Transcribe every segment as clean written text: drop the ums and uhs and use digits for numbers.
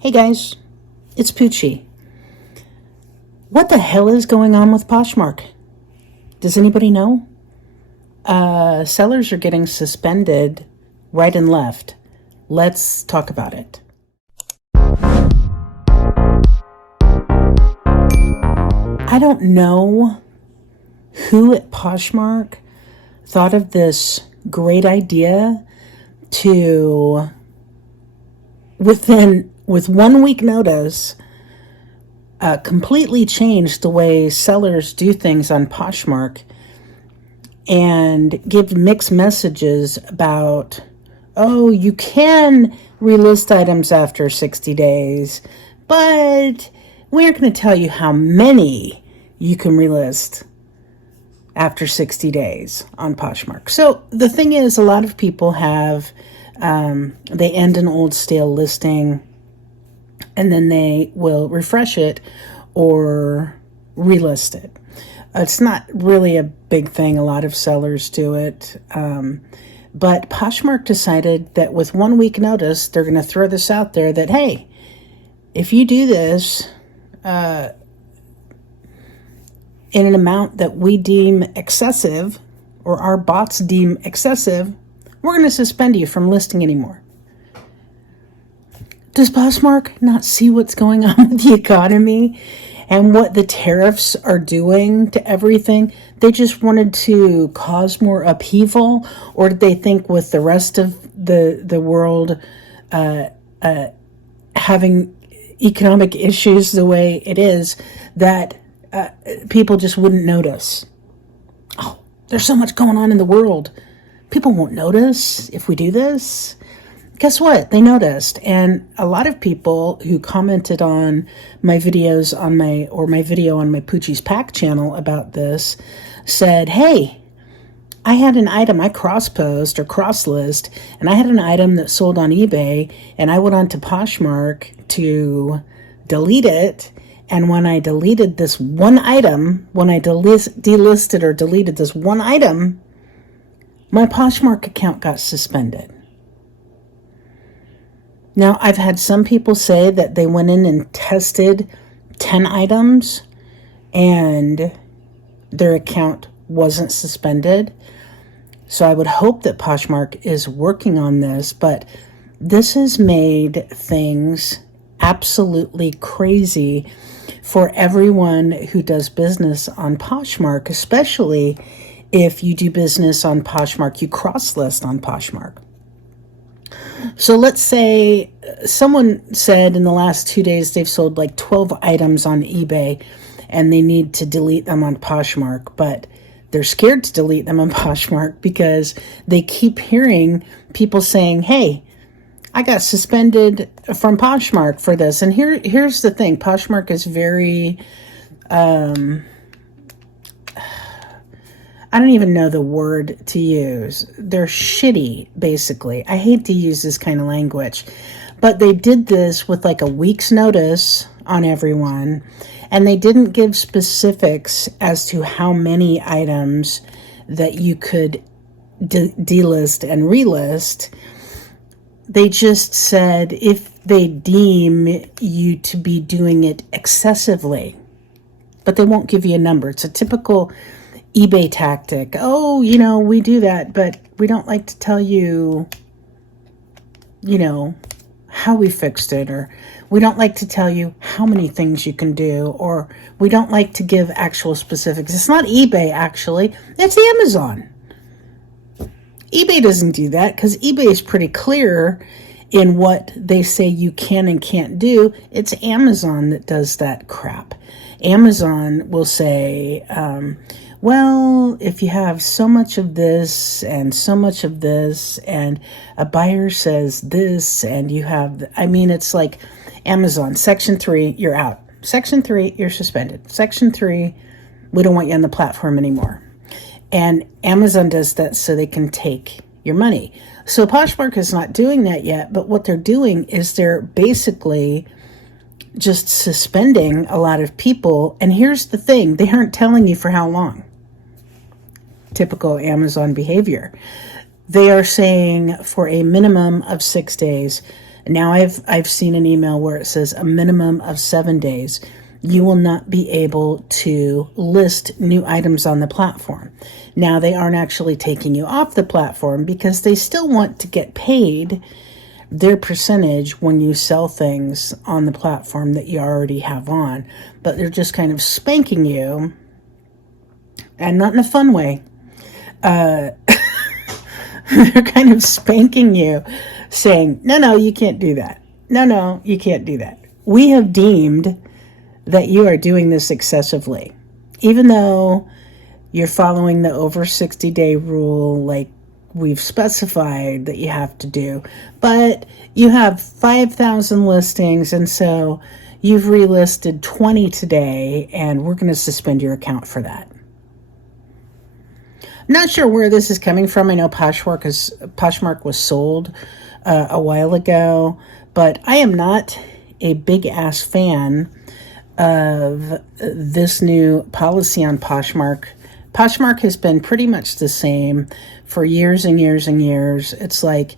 Hey guys, it's Poochie. What the hell is going on with Poshmark? Does anybody know? Sellers are getting suspended right and left. Let's talk about it. I don't know who at Poshmark thought of this great idea to, with 1 week notice, completely change the way sellers do things on Poshmark and give mixed messages about, oh, you can relist items after 60 days, but we aren't going to tell you how many you can relist after 60 days on Poshmark. So the thing is, a lot of people have, they end an old stale listing and then they will refresh it or relist it. It's not really a big thing. A lot of sellers do it. But Poshmark decided that with 1 week notice, they're going to throw this out there that, hey, if you do this in an amount that we deem excessive or our bots deem excessive, we're going to suspend you from listing anymore. Does Poshmark not see what's going on with the economy and what the tariffs are doing to everything? They just wanted to cause more upheaval, or did they think with the rest of the world having economic issues the way it is, that people just wouldn't notice? Oh, there's so much going on in the world. People won't notice if we do this. Guess what? They noticed. And a lot of people who commented on my videos on my video on my Poochie's Pack channel about this said, hey, I had an item I cross-post or cross-list, and I had an item that sold on eBay, and I went on to Poshmark to delete it. And when I deleted this one item, when I delisted or deleted this one item, my Poshmark account got suspended. Now, I've had some people say that they went in and tested 10 items and their account wasn't suspended. So I would hope that Poshmark is working on this, but this has made things absolutely crazy for everyone who does business on Poshmark, especially if you do business on Poshmark, you cross-list on Poshmark. So let's say someone said in the last 2 days they've sold like 12 items on eBay and they need to delete them on Poshmark, but they're scared to delete them on Poshmark because they keep hearing people saying, hey, I got suspended from Poshmark for this. And here's the thing. Poshmark is very, I don't even know the word to use. They're shitty, basically. I hate to use this kind of language. But they did this with like a week's notice on everyone. And they didn't give specifics as to how many items that you could delist and relist. They just said if they deem you to be doing it excessively. But they won't give you a number. It's a typical eBay tactic. Oh, we do that, but we don't like to tell you, how we fixed it, or we don't like to tell you how many things you can do, or we don't like to give actual specifics. It's not eBay, actually. It's Amazon. eBay doesn't do that because eBay is pretty clear in what they say you can and can't do. It's Amazon that does that crap. Amazon will say, well, if you have so much of this and so much of this, and a buyer says this, and you have, it's like Amazon, Section 3, you're out. Section 3, you're suspended. Section 3, we don't want you on the platform anymore. And Amazon does that so they can take your money. So Poshmark is not doing that yet, but what they're doing is they're basically just suspending a lot of people. And here's the thing, they aren't telling you for how long. Typical Amazon behavior. They are saying for a minimum of 6 days, Now I've seen an email where it says a minimum of 7 days. You will not be able to list new items on the platform. Now they aren't actually taking you off the platform because they still want to get paid their percentage when you sell things on the platform that you already have on. But they're just kind of spanking you, and not in a fun way. They're kind of spanking you, saying, no, you can't do that. No, you can't do that. We have deemed that you are doing this excessively, even though you're following the over 60-day rule like we've specified that you have to do. But you have 5,000 listings, and so you've relisted 20 today, and we're going to suspend your account for that. Not sure where this is coming from. I know Poshmark was sold a while ago, but I am not a big ass fan of this new policy on Poshmark. Poshmark has been pretty much the same for years and years and years. It's like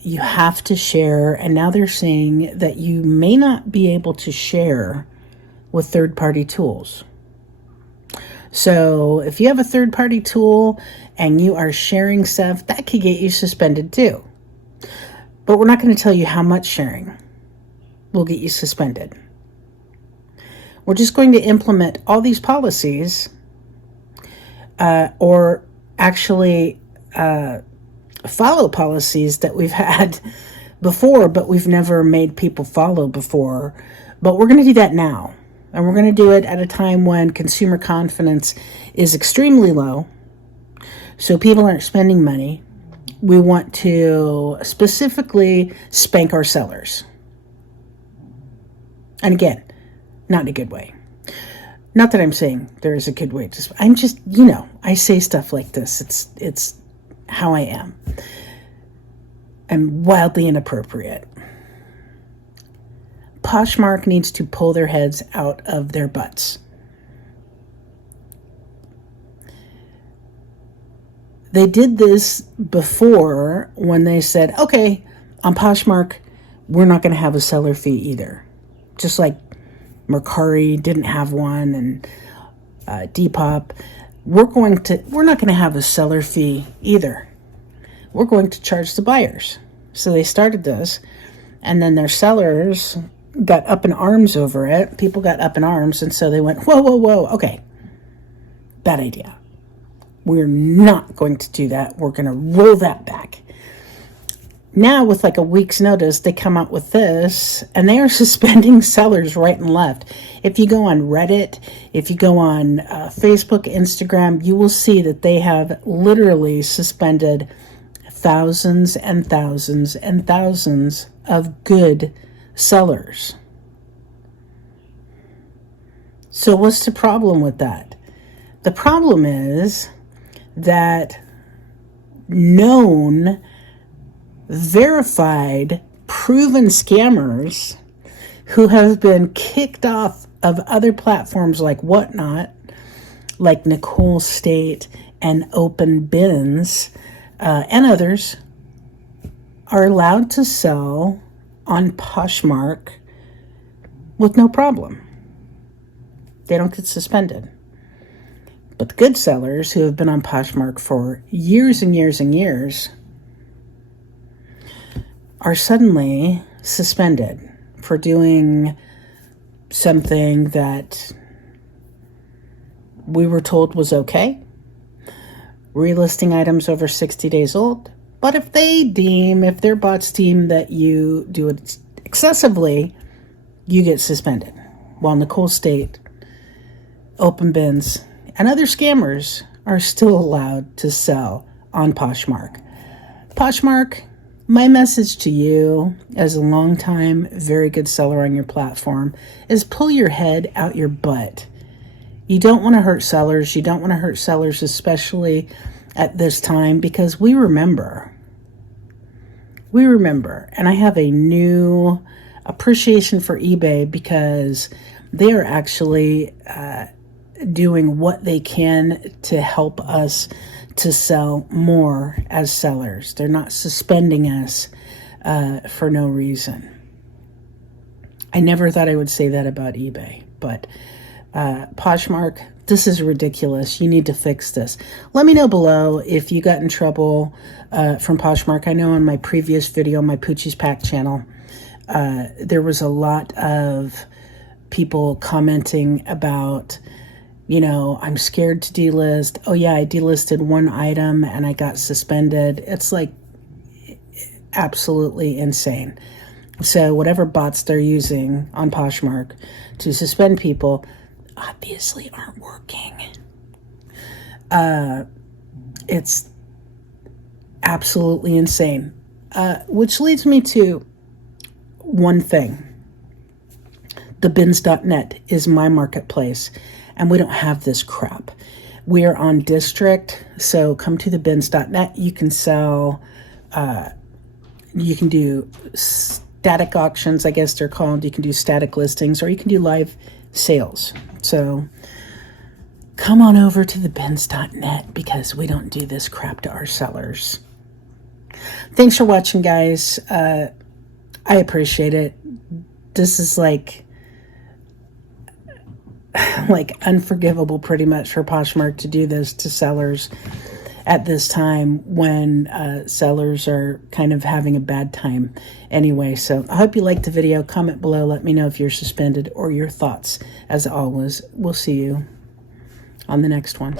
you have to share, and now they're saying that you may not be able to share with third-party tools. So if you have a third-party tool and you are sharing stuff, that could get you suspended too. But we're not going to tell you how much sharing will get you suspended. We're just going to implement all these policies or actually follow policies that we've had before, but we've never made people follow before. But we're going to do that now. And we're going to do it at a time when consumer confidence is extremely low. So people aren't spending money. We want to specifically spank our sellers. And again, not in a good way. Not that I'm saying there is a good way to, I'm just, I say stuff like this. It's how I am. I'm wildly inappropriate. Poshmark needs to pull their heads out of their butts. They did this before when they said, okay, on Poshmark, we're not going to have a seller fee either. Just like Mercari didn't have one, and Depop. We're not going to have a seller fee either. We're going to charge the buyers. So they started this, and then their sellers got up in arms over it. People got up in arms, and so they went, whoa, okay. Bad idea. We're not going to do that. We're going to roll that back. Now, with like a week's notice, they come out with this, and they are suspending sellers right and left. If you go on Reddit, if you go on Facebook, Instagram, you will see that they have literally suspended thousands and thousands and thousands of good sellers. So what's the problem with that? The problem is that known, verified, proven scammers who have been kicked off of other platforms like Whatnot, like Nicole State and Open Bins, and others, are allowed to sell on Poshmark with no problem. They don't get suspended. But the good sellers who have been on Poshmark for years and years and years are suddenly suspended for doing something that we were told was okay. Relisting items over 60 days old. But if their bots deem that you do it excessively, you get suspended. While Nicole State, Open Bins, and other scammers are still allowed to sell on Poshmark. Poshmark, my message to you as a long-time, very good seller on your platform is pull your head out your butt. You don't want to hurt sellers. You don't want to hurt sellers, especially at this time, because we remember. And I have a new appreciation for eBay because they are actually doing what they can to help us to sell more as sellers. They're not suspending us for no reason. I never thought I would say that about eBay, but Poshmark, this is ridiculous. You need to fix this. Let me know below if you got in trouble from Poshmark. I know in my previous video, my Poochie's Pack channel, there was a lot of people commenting about, you know, I'm scared to delist. Oh yeah, I delisted one item and I got suspended. It's like absolutely insane. So whatever bots they're using on Poshmark to suspend people obviously aren't working. It's absolutely insane. Which leads me to one thing. Thebins.net is my marketplace, and we don't have this crap. We are on district, so come to thebins.net. You can sell, you can do static auctions, I guess they're called. You can do static listings, or you can do live sales. So come on over to thebins.net because we don't do this crap to our sellers. Thanks for watching, guys. I appreciate it. This is like unforgivable pretty much for Poshmark to do this to sellers at this time when sellers are kind of having a bad time anyway. So I hope you liked the video. Comment below. Let me know if you're suspended or your thoughts. As always, we'll see you on the next one.